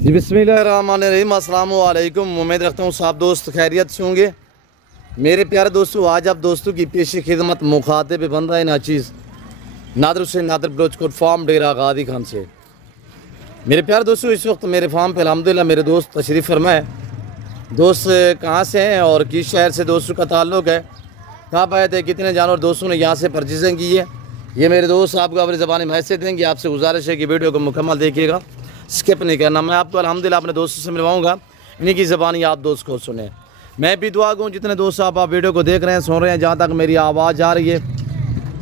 जी बिस्मिल्लाहिर्रहमानिर्रहीम, अस्सलाम वालेकुम। उम्मीद रखता हूँ सब दोस्त खैरियत से होंगे। मेरे प्यारे दोस्तों, आज आप दोस्तों की पेशी खिदमत मुखातिब बंदा नाचीज़ नादर हुसैन नादर बलोचकोट फार्म डेरा गादी खान से। मेरे प्यारे दोस्तों, इस वक्त मेरे फार्म पे अल्हम्दुलिल्लाह मेरे दोस्त तशरीफ़ फरमाए। दोस्त कहाँ से हैं और किस शहर से दोस्तों का ताल्लुक़ है, कहाँ पाए थे, कितने जानवर दोस्तों ने यहाँ से परचेजिंग की है, ये मेरे दोस्त आपको अपनी ज़बानी में हैसियत देंगे। आपसे गुजारिश है कि वीडियो को मुकम्मल देखिएगा, स्किप नहीं करना। मैं आपको अल्हम्दुलिल्लाह अपने दोस्तों से मिलवाऊंगा, इन्हीं की ज़बानी आप दोस्त को सुने। मैं भी दुआ दूँ जितने दोस्त आप वीडियो को देख रहे हैं, सुन रहे हैं, जहाँ तक मेरी आवाज़ आ रही है,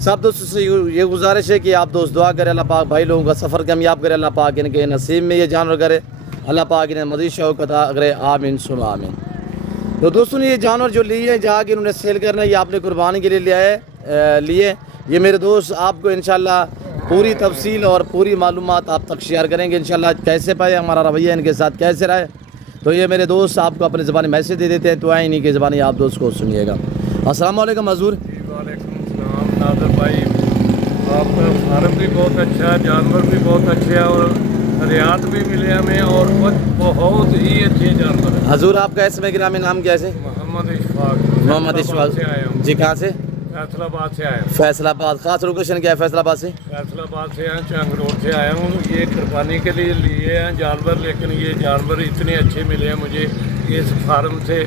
सब दोस्तों से ये गुजारिश है कि आप दोस्त दुआ करें, अल्लाह पाक भाई लोगों का सफ़र कामयाब करे, अल्लाह पाक इनके नसीब में ये जानवर करे, अल्लाह पाक इन्हें मज़ीद शौक़ अता करे, आमीन सुन आमीन। तो दोस्तों ने ये जानवर जो लिए हैं, जहाँ कि इन्होंने सेल करना है, ये आपने कुर्बानी के लिए लिए ये मेरे दोस्त आपको इंशाल्लाह पूरी तफसील और पूरी मालूमात आप तक शेयर करेंगे इंशाल्लाह। कैसे पाए, हमारा रवैया इनके साथ कैसे रहे, तो ये मेरे दोस्त आपको अपनी ज़बानी मैसेज दे देते हैं, तो आए इन्हीं की ज़बानी आप दोस्त को सुनिएगा। अस्सलाम वालेकुम हज़ूर। वालेकुम सलाम नादर भाई, आपका फार्म भी बहुत अच्छा है, जानवर भी बहुत अच्छे हैं और रियात भी मिले हमें और बहुत ही अच्छे जानवर हैं। हज़ूर आपका इसमें गिरामी नाम क्या है? मोहम्मद इशफाक से आया हूँ जी। कहाँ से? फैसलाबाद से आया हूँ। फैसलाबाद। ख़ास लोकेशन क्या है फैसलाबाद से? फैसलाबाद से आया, चंग रोड से आया हूँ। ये कुर्बानी के लिए लिए हैं जानवर, लेकिन ये जानवर इतने अच्छे मिले हैं मुझे इस फार्म से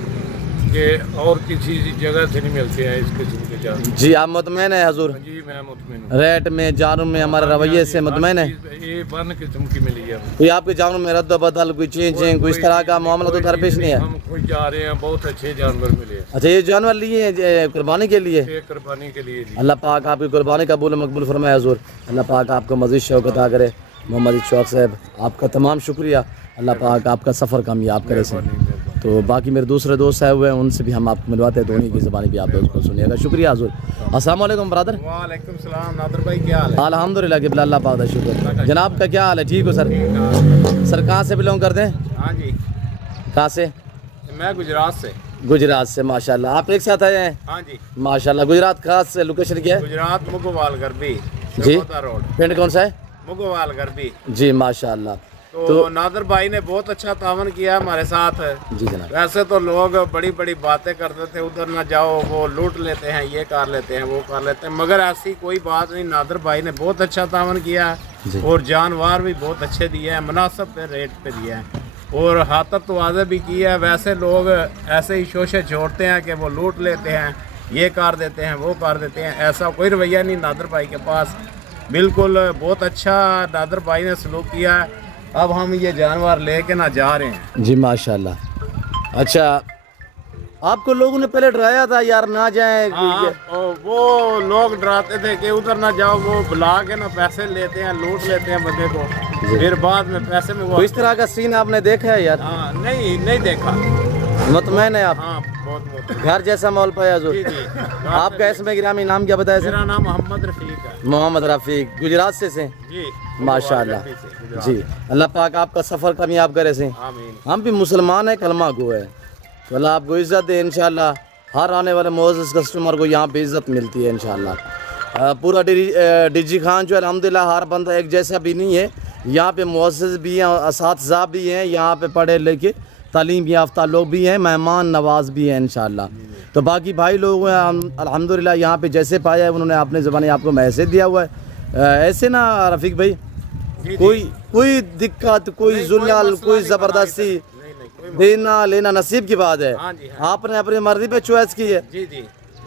कि और किसी जगह से नहीं मिलते हैं इस किस्म के जानवर। जी आप मुतमैन है हज़ूर? जी मैं मुतमैन हूँ। रेट में, जानवर में, हमारे रवैये से मुतमैन है? ये वन किस्म की मिली है। कोई आपके जानवर में रद्द बदल, कोई चेंज कोई इस तरह का मामला तो दरपेश नहीं है? हम खुद जा रहे हैं, बहुत अच्छे जानवर मिले हैं। अच्छा, ये जानवर लिए हैं कुर्बानी के लिए? कुर्बानी के लिए। अल्लाह पाक आपकी कुर्बानी कबूल मकबूल फरमाए हज़ूर। अल्लाह पाक आपको मज़ीद शौक़ अता करे। मोहम्मद इशफाक साहब आपका तमाम शुक्रिया, अल्लाह पाक आपका सफ़र कामयाब करे सर। तो बाकी मेरे दूसरे दोस्त आए हुए हैं, उनसे भी हम आपको मिलवाते हैं, तो उन्हीं की ज़बानी भी आप दोस्त को सुनिएगा। शुक्रिया हज़ूर। अस्सलाम वालेकुम ब्रदर। वालेकुम सलाम नादर भाई, क्या हाल है? अल्हम्दुलिल्लाह कि अल्लाह पाक का शुक्र। जनाब का क्या हाल है? ठीक हो सर? सर कहाँ से बिलोंग करते हैं? हाँ जी। कहाँ से? मैं गुजरात से। गुजरात से, माशाल्लाह। आप एक साथ आए हैं? हाँ जी माशाल्लाह। गुजरात खास लोकेशन क्या है? गुजरात मुगोवाल गरबी जी। रोड। पिंड कौन सा है? मुगोवाल गरबी जी। माशाल्लाह। तो नादर भाई ने बहुत अच्छा तावन किया हमारे साथ जी जनाब। वैसे तो लोग बड़ी बड़ी बातें करते थे, उधर ना जाओ, वो लूट लेते हैं, ये कर लेते हैं, वो कर लेते हैं, मगर ऐसी कोई बात नहीं। नादर भाई ने बहुत अच्छा तावन किया और जानवर भी बहुत अच्छे दिए हैं, मुनासिब पे रेट पे दिए हैं और हाथत वाज़े भी किया है। वैसे लोग ऐसे ही शोशे छोड़ते हैं कि वो लूट लेते हैं, ये कर देते हैं, वो कर देते हैं, ऐसा कोई रवैया नहीं नादर भाई के पास। बिल्कुल बहुत अच्छा नादर भाई ने सलूक किया है। अब हम ये जानवर लेके ना जा रहे हैं जी माशाल्लाह। अच्छा, आपको लोगों ने पहले डराया था यार ना जाए? वो लोग डराते थे कि उधर ना जाओ, वो बुला के ना पैसे लेते हैं, लूट लेते हैं बंदे को, फिर बाद में पैसे में वो इस तरह का सीन आपने देखा है यार? नहीं देखा। मुतमैन है आप? बहुत घर जैसा माहौल पाया जो। आपका इसमें गिरामी नाम क्या बताया? मेरा नाम मोहम्मद रफीक है। मोहम्मद रफीक। गुजरात से जी माशाल्लाह जी। अल्लाह पाक आपका सफ़र कामयाब करे से। हम भी मुसलमान हैं, कलमा गो है, तो अल्लाह आपको इज़्ज़त दे इंशाल्लाह। हर आने वाले मुअज़्ज़ज़ कस्टमर को यहाँ पे इज़्ज़त मिलती है इंशाल्लाह। पूरा डिजी खान जो है अल्हम्दुलिल्लाह हर बंदा एक जैसा भी नहीं है, यहाँ पे मुअज़्ज़ज़ भी हैं, असातिज़ा भी हैं, यहाँ पे पढ़े लिखे तालीम याफ्ता लोग भी हैं, मेहमान नवाज भी हैं इंशाल्लाह। तो बाकी भाई लोग हैं अल्हम्दुलिल्लाह यहाँ पे जैसे पाया है उन्होंने अपने ज़बानी आपको मैसेज दिया हुआ है। ऐसे ना रफ़ीक भाई, कोई दिक्कत, कोई जुल्ल, कोई ज़बरदस्ती देना लेना नसीब की बात है। आपने अपनी मर्जी पे चॉइस की है।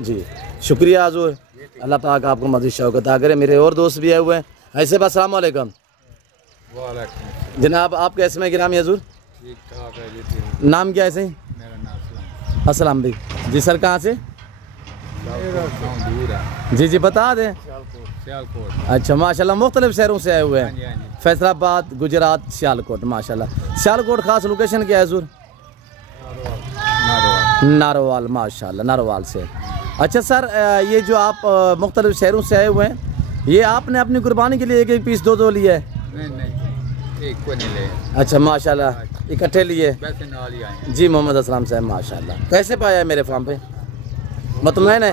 जी शुक्रिया हज़ूर। अल्लाह पाक आपको मज़ीद शौक़ अता करे। मेरे और दोस्त भी आए हुए हैं ऐसे। बस अस्सलाम वालेकुम जनाब। आपका इसमें गिरामी हज़ूर नाम क्या है सही? अस्सलाम भाई जी। सर कहाँ से? जी बता दें। अच्छा माशाल्लाह, मुख्तलिफ शहरों से आए हुए हैं। फैसलाबाद, गुजरात, सियालकोट। माशाल्लाह। सियालकोट खास लोकेशन क्या है हज़ूर? नारोवाल। माशाल्लाह नारोवाल से। अच्छा सर, ये जो आप मुख्तलिफ शहरों से आए हुए हैं, ये आपने अपनी कुर्बानी के लिए एक एक पीस दो लिए है? नहीं एक को नहीं ले। अच्छा माशाल्लाह, इकट्ठे लिए जी। मोहम्मद असलम साहब माशाल्लाह। कैसे पाया है मेरे फार्म पे? मुतमैन है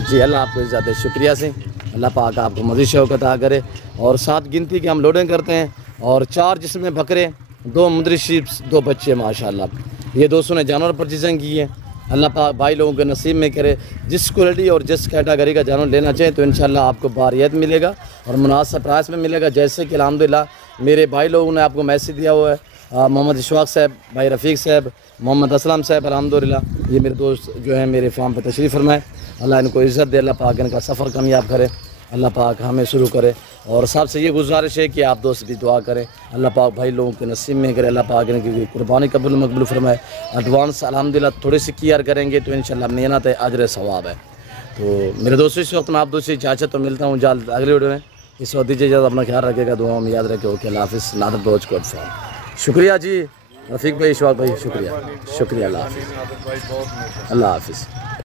जी। अल्लाह आपको इज़्ज़त दे। शुक्रिया से। अल्लाह पाक आपको मज़ीद शौक़ अता करे। और 7 गिनती की हम लोडिंग करते हैं, और 4 जिसमें बकरे, 2 मुद्री शीप्स, 2 बच्चे माशाल्लाह। ये दोस्तों ने जानवर परचेजिंग की है। अल्लाह पाक भाई लोगों के नसीब में करे। जिस क्वालिटी और जिस कैटेगरी का जानवर लेना चाहें तो इंशाल्लाह आपको बारियत मिलेगा और मुनासिब प्राइस में मिलेगा। जैसे कि अल्हम्दुलिल्लाह मेरे भाई लोगों ने आपको मैसेज दिया हुआ है, मोहम्मद इशफाक साहब, भाई रफ़ीक साहब, मोहम्मद असलम साहब, अल्हम्दुलिल्लाह ये मेरे दोस्त जो हैं मेरे फार्म पर तशरीफ़ फरमाए। अल्लाह इनको इज़्ज़त दे, अल्लाह पाक इनका सफ़र कामयाब करे, अल्लाह पाक हमें शुरू करे। और सबसे ये गुजारिश है कि आप दोस्त भी दुआ करें, अल्लाह पाक भाई लोगों के नसीब में करे, अल्लाह पाक इनकी कुर्बानी कबूल मकबूल फरमाए। एडवांस अल्हम्दुलिल्लाह थोड़ी सी केयर करेंगे तो इंशाल्लाह मेहनत है, अजर सवाब है। तो मेरे दोस्तों इस वक्त मैं आप दोस्तों इजाज़त तो मिलता हूँ जल्द अगले वीडियो में। इस वक्त दीजिए इजाज़त, अपना ख्याल रखेगा, दुआओं में याद रखे। ओके, अल्लाह हाफ़िज़। नादर ब्लोच कोट फार्म। शुक्रिया जी रफ़ीक भाई, इशफाक भाई, शुक्रिया शुक्रिया। अल्लाह हाफ़िज़, अल्लाह हाफ़िज़।